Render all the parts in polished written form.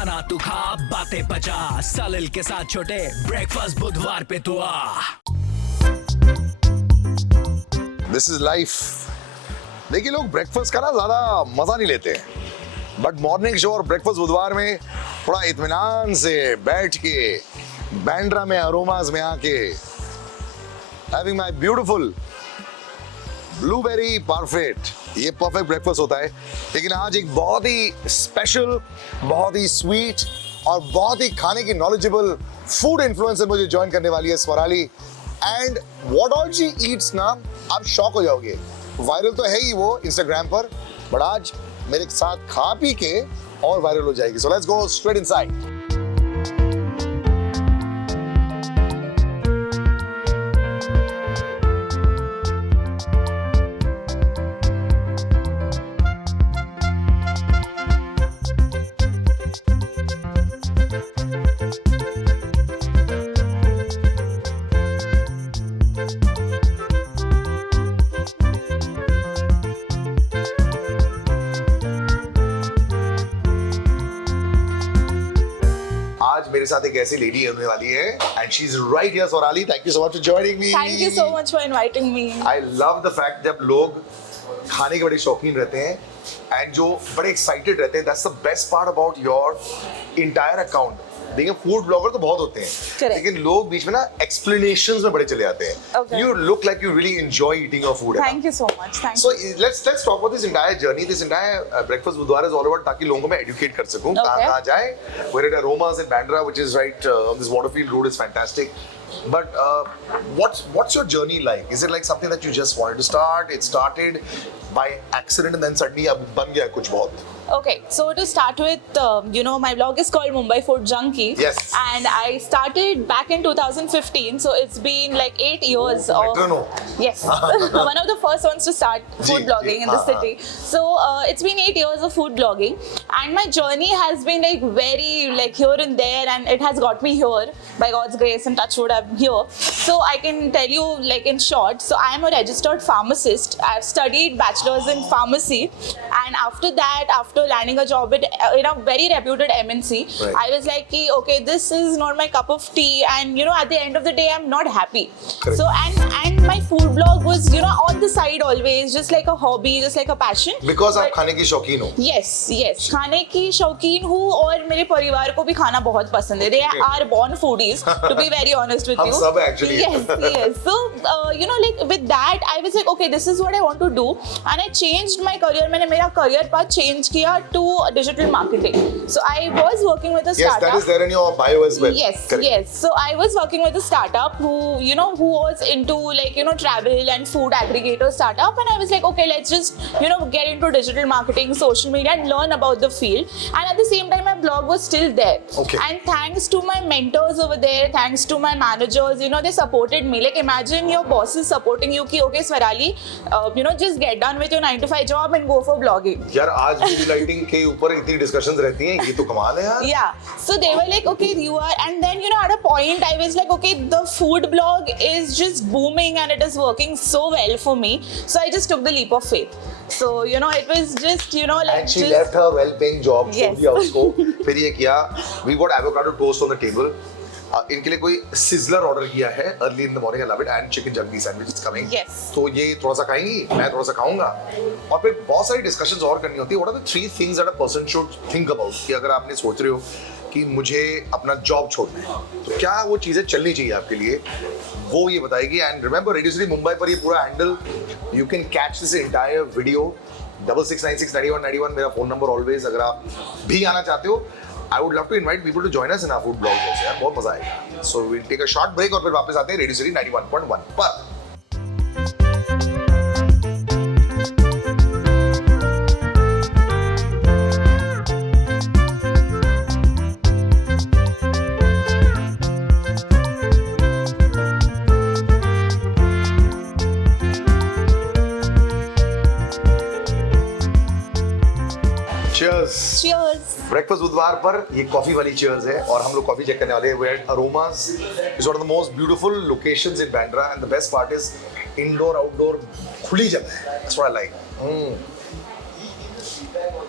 खाना तू खा, बातें बचा, सलिल के साथ छोटे ब्रेकफास्ट बुधवार पे तू आ। This is life. देखिए, लोग ब्रेकफास्ट का ना ज्यादा मजा नहीं लेते हैं, बट मॉर्निंग शो और ब्रेकफास्ट बुधवार में थोड़ा इत्मीनान से बैठ के बैंड्रा में अरोमास में आके having my beautiful blueberry perfect, ये परफेक्ट ब्रेकफास्ट होता है। लेकिन आज एक बहुत ही स्पेशल, बहुत ही स्वीट और बहुत ही खाने की नॉलेजेबल फूड इन्फ्लुएंसर मुझे ज्वाइन करने वाली है Swarali. And what all she Yeats ना, आप शॉक हो जाओगे। वायरल तो है ही वो इंस्टाग्राम पर, बट आज मेरे साथ खा पी के और वायरल हो जाएगी। So let's go straight inside. आज मेरे साथ एक ऐसी लेडी होने वाली है and she is right here. Swarali, thank you so much for joining me. Thank you so much for inviting me. I love the fact जब लोग खाने के बड़े शौकीन रहते हैं एंड जो बड़े एक्साइटेड रहते हैं, that's the best part about your entire account. देखिए, फूड ब्लॉगर तो बहुत होते हैं, Correct. लेकिन लोग बीच में ना एक्सप्लेनेशंस में बड़े चले जाते हैं। Okay. You look like you really enjoy eating your food. Thank you so much. Thank So you. let's talk about this entire journey. This entire breakfast बुधवार is all about ताकि लोगों को मैं educate कर सकूं कहाँ जाए। We're at Aromas in Bandra, which is right on this Waterfield Road, is fantastic. But what's your journey like? Is it like something that you just wanted to start? It started by accident and then suddenly अब बन गया कुछ बहुत। Okay, so to start with, my blog is called Mumbai Food Junkie. Yes. And I started back in 2015, so it's been like 8 years of. I don't know. Yes, one of the first ones to start food blogging in the city. So it's been 8 years of food blogging, and my journey has been like very like here and there, and it has got me here by God's grace and touch wood I'm here. So I can tell you like in short. So I am a registered pharmacist. I've studied bachelor's in pharmacy, and after that, after landing a job in a very reputed MNC, Right. I was like, okay, this is not my cup of tea, and at the end of the day, I'm not happy. Correct. So and my food blog was on the side always, just like a hobby, just like a passion. Because आप But- खाने की शौकीन हो। yes, खाने की शौकीन हूँ और मेरे परिवार को भी खाना बहुत पसंद है। They are born foodies, to be very honest with हम you. सब actually। Yes. So like with that, I was like, okay, this is what I want to do, and I changed my career. मैंने मेरा career path change किया to digital marketing. So I was working with a Yes, startup. that is there in your bio as well. Yes, Correct. yes. So I was working with a startup who was into like travel and food aggregator startup, and I was like, okay, let's just get into digital marketing, social media, and learn about the field. And at the same time, my blog was still there. Okay. And thanks to my mentors over there, thanks to my managers, they supported me. Like imagine your boss is supporting you कि okay, Swarali, just get done with your 9 to 5 job and go for blogging. यार आज भी lighting के ऊपर इतनी discussions रहती हैं, ये तो कमाल है यार। Yeah, so they were like, okay, you are, and then at a point I was like, okay, the food blog is just booming and it is working so well for me, so I just took the leap of faith. So it was just like And she just, left her well-paying job, छोड़ Yes. दिया उसको, फिर ये किया। We got avocado toast on the table. इनके लिए कोई sizzler order किया है early in the morning. I love it. And chicken Jangi sandwich is coming. Yes. तो ये थोड़ा सा खाएंगी, मैं थोड़ा सा खाऊंगा, और फिर बहुत सारी डिस्कशंस और करनी होती है। What are the 3 things that a person should think about, कि अगर आपने सोच रहे हो कि मुझे अपना जॉब छोड़ना है, तो क्या वो चीजें चलनी चाहिए आपके लिए, वो ये बताएगी। And remember, radio city Mumbai पर ये पूरा handle, you can catch this entire video 66969191 मेरा फोन नंबर ऑलवेज। अगर आप भी आना चाहते हो, I would love to invite people to join us in our food blog also, यार बहुत मजा आएगा। So we'll take a short break और फिर वापस आते हैं रेडियो सिटी 91.1 पर। Cheers. cheers. ब्रेकफास्ट बुधवार पर ये कॉफी वाली चेयर्स है और हम लोग कॉफी चेक करने वाले हैं। Where Aromas is one of the most beautiful locations in Bandra, and the best part is indoor outdoor खुली जगह है। That's what I like.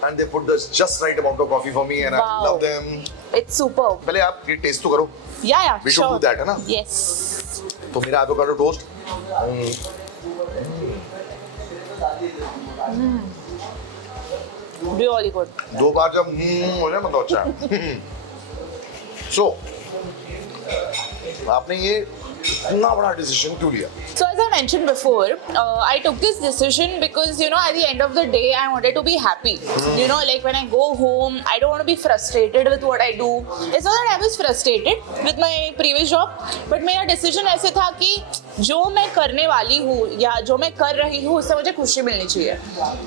and they put the just right amount of coffee for me, and I Wow. love them. It's superb. पहले आप ये test तो करो. Yeah, We should sure. do that, है ना? Yes. तो मेरा avocado toast. Really good. दो बार जब हो जाए मतलब अच्छा है. So आपने ये इतना बड़ा डिसीजन क्यों लिया? So as I mentioned before, I took this decision because at the end of the day, I wanted to be happy. Like when I go home, I don't want to be frustrated with what I do. It's not that I was frustrated with my previous job, but मेरा decision ऐसे था कि जो मैं करने वाली हूँ या जो मैं कर रही हूँ उससे मुझे खुशी मिलनी चाहिए.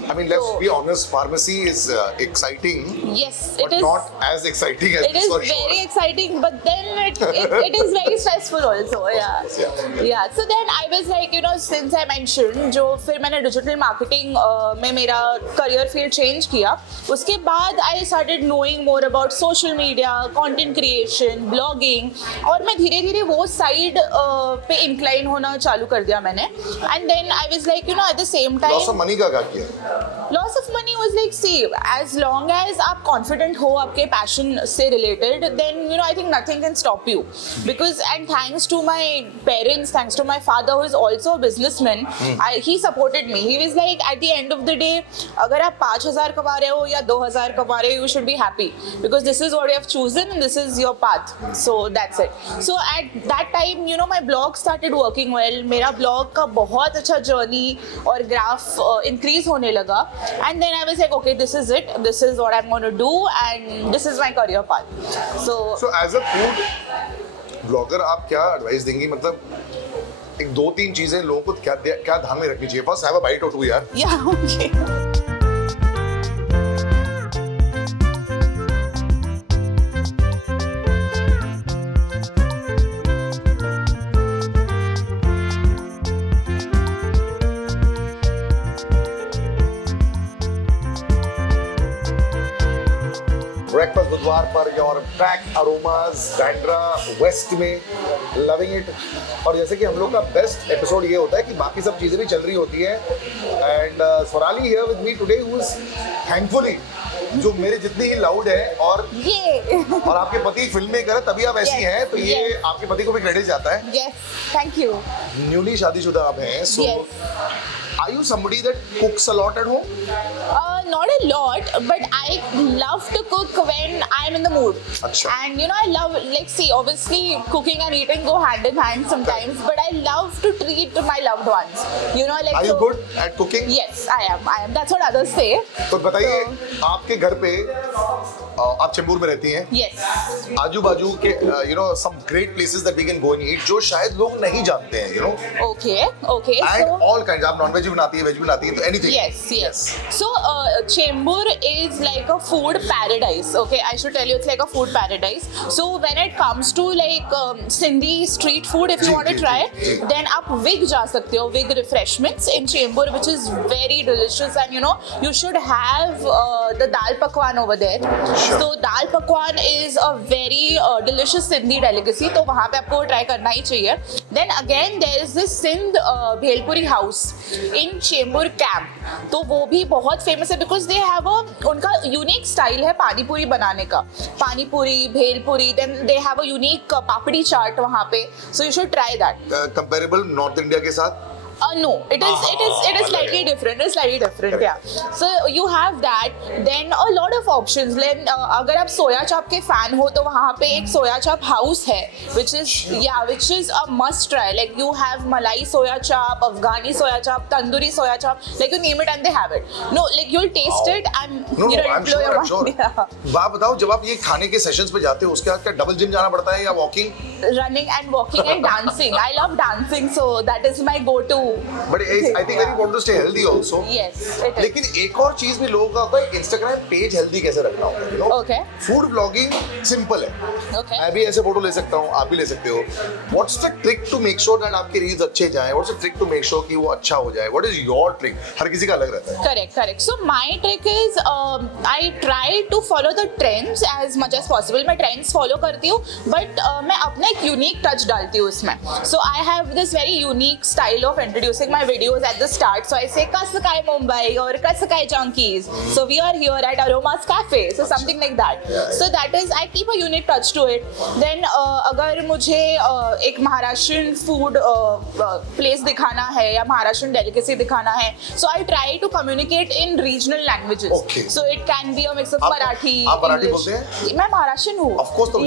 I mean, let's be honest, pharmacy is exciting, Yes, but it is. not as exciting as It this is for very sure. exciting, but then it is very stressful also. Yeah. So then I was like, since I mentioned, जो फिर मैंने digital marketing में मेरा career field change किया, उसके बाद I started knowing more about social media, content creation, blogging, और मैं धीरे धीरे वो side पे incline होना चालू कर दिया मैंने. And then I was like, at the same time. Loss of money का क्या किया? Loss of money was like, see, as long as आप confident हो आपके passion से related, then I think nothing can stop you. Because and thanks to my parents, thanks to my father who is also a businessman, he supported me. He was like, at the end of the day, अगर आप 5,000 कमा रहे हो या 2,000 कमा रहे हो, you should be happy because this is what you have chosen and this is your path. So that's it. So at that time, my blog started working well. मेरा blog का बहुत अच्छा journey और graph increase होने लगा. And then I was like, okay, this is it. This is what I'm going to do and this is my career path. So as a food blogger, आप क्या advice देंगी? मतलब एक दो तीन चीजें लोगों को क्या ध्यान में रखनी चाहिए? फर्स्ट हैव अ बाइट और टू यार. yeah, okay. ब्रेकफास्ट बुधवार पर your back aromas Bandra west में लविंग इट. और जैसे कि हम लोग का बेस्ट एपिसोड ये होता है कि बाकी सब चीजें भी चल रही होती है. And Swarali here with me today who is thankfully जो मेरे जितनी ही लाउड है और और आपके पति फिल्म मेकर है तभी आप ऐसी Yes, हैं, तो ये yes. आपके पति को भी क्रेडिट जाता है. Yes, thank you. न्यूली शादीशुदा आप हैं, सो Yes. are you somebody that cooks a lot at home? Not a lot, but I love to cook when I'm in the mood. Achha. And I love, like, see, obviously cooking and eating go hand in hand sometimes, but I love to treat my loved ones. Like. Are you good at cooking? Yes, I am. That's what others say. तो बताइए, आपके घर पे आप चेंबूर में रहती हैं. Yes. आजू बाजू के some great places that we can go and eat जो शायद लोग नहीं जानते हैं, Okay. and So. all kinds. आप नॉनवेज भी बनाती है, वेज भी बनाती है, तो anything. Yes. So, Chembur is like a food paradise. Okay, I should tell you, it's like a food paradise. So, when it comes to like Sindhi street food, if you ji, want to ji, try ji, it, ji. then आप Vig जा सकते हो. Vig Refreshments in Chembur, which is very delicious, and you should have the dal pakwan over there. Sure. So, dal pakwan is a very delicious Sindhi delicacy. तो वहाँ पे आपको try करना ही चाहिए. Then again, there is this Sindh Bhelpuri house in Chembur camp. तो वो भी बहुत फेमस है because they have उनका यूनिक स्टाइल है पानी पूरी बनाने का. पानी पूरी, bhelpuri, then they have a unique पापड़ी चाट वहाँ पे. So you should try that. Comparable north India के साथ? No, it is slightly different. It's slightly different, yeah. So you have that. Then a lot of options. Then अगर आप सोया चाप के fan हो तो वहाँ पे एक सोया चाप house है, which is a must try. Like you have Malai soya chap, Afghani soya chap, Tandoori soya chap. Like you name it and they have it. No, like you'll taste it and No, it'll I'm blow sure, your I'm sure. mind. Yeah. बात बताओ, जब आप ये खाने के sessions पे जाते हो उसके बाद क्या डबल जिम जाना पड़ता है या walking? Running and walking and dancing. I love dancing, so that is my go-to. But I think very important to stay healthy also. Yes, it is. लेकिन एक और चीज भी लोगों का होता है, इंस्टाग्राम पेज हेल्दी कैसे रखना होता है, Okay. फूड ब्लॉगिंग सिंपल है. Okay. मैं भी ऐसे फोटो ले सकता हूँ, आप भी ले सकते हो. What's the trick to make sure that आपके रील्स अच्छे जाएं? What's the trick to make sure कि वो अच्छा हो जाए? What is your trick? हर किसी का अलग रहता है. Correct. So my trick is I try to follow the trends as much as possible. मैं trends follow करती हूँ, but मैं अपना एक unique touch डालती हूँ उसमें. So I have this very unique style of introducing my videos at the start. So I say Kasakai Mumbai or Kasakai Junkies. So we are here at Aroma's Cafe. So something like that. So that is, I keep a unique touch to it. Then अगर मुझे एक Maharashtrian food place दिखाना है या Maharashtrian delicacy दिखाना है, so I try to communicate in regional languages. Okay. So it can be a mix of Marathi. आप Marathi English. बोलते हैं? मैं महाराष्ट्रियन हूँ. Of course, तो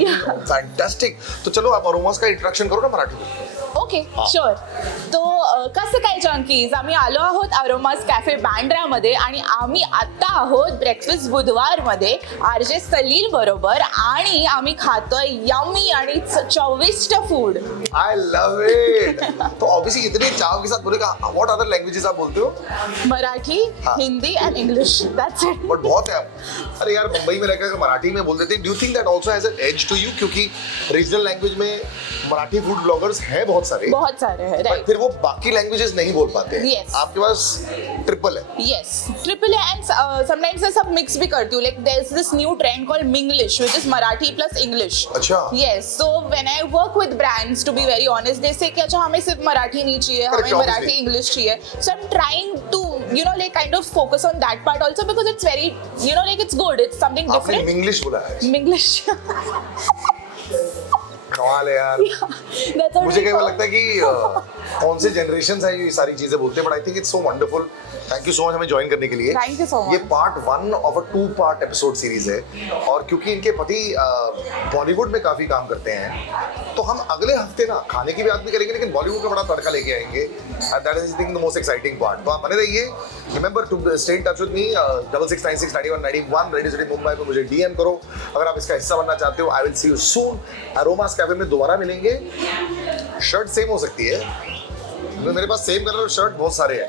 फैंटास्टिक. तो चलो आप अरोमास का इंट्रोडक्शन करो ना मराठी में. Okay sure. तो कसं काय जंकीज, आम्ही आलो आहोत अरोमास कॅफे बँड्रामध्ये आणि आम्ही आता आहोत ब्रेकफास्ट बुधवार मध्ये आरजे सलील बरोबर आणि आम्ही खातोय यम्मी आणि चविष्ट फूड. I love it. तो ऑब्वियसली इतने चाव के साथ बोलेगा. व्हाट अदर लैंग्वेजेस आप बोलते हो? Marathi, Hindi and English. That's it. But बहुत है. अरे यार मुंबई में रहकर अगर मराठी में बोल देते हैं, do you think that also has an edge to you? क्योंकि रीजनल लैंग्वेज में मराठी फूड ब्लॉगर्स हैं बहुत सारे हैं, राइट. बट फिर वो बाकी लैंग्वेजेस नहीं बोल पाते हैं. Yes. आपके पास ट्रिपल है. Yes, triple A and sometimes मैं सब mix भी करती हूँ. Like there's this new trend called Minglish, which is Marathi plus English. अच्छा. Yes, so when I work with brands, to be very honest, they say कि अच्छा हमें सिर्फ मराठी नहीं चाहिए, हमें Correct, मराठी English चाहिए. So I'm trying to, you know, like kind of focus on that part also because it's very, you know, like it's good. It's something आपने different. English बोला है. Minglish. कमाल है यार. That's what मुझे we कई बार call- लगता है कि कौन से जनरेशन है ये सारी चीजें बोलते हैं, but I think it's so wonderful. Thank you so much हमें ज्वाइन करने के लिए. Thank you so much. ये part 1 of a 2 part episode series है और क्योंकि इनके पति बॉलीवुड में काफी काम करते हैं तो हम अगले हफ्ते ना खाने की बात भी करेंगे लेकिन बॉलीवुड का बड़ा तड़का लेके आएंगे. That is think the most exciting part. तो आप बने रहिए. Remember to stay in touch with me. 66969191 radio city Mumbai पे मुझे डीएम करो अगर आप इसका हिस्सा बनना चाहते हो. I will see you soon. Aromas cafe में दोबारा मिलेंगे. शर्ट सेम हो सकती है क्योंकि मेरे पास सेम कलर शर्ट बहुत सारे हैं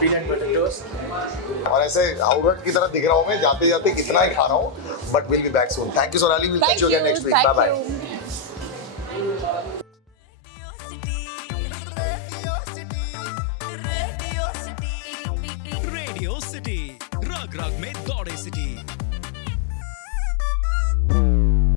पीनट बटर टोस्ट. और ऐसे आउटलेट की तरह दिख रहा हूँ मैं जाते जाते कितना ही खा रहा हूँ. But will be back soon. Thank you Sonali. Will Thank catch you again you, next week. Bye thank bye. you. Radio city रग रग में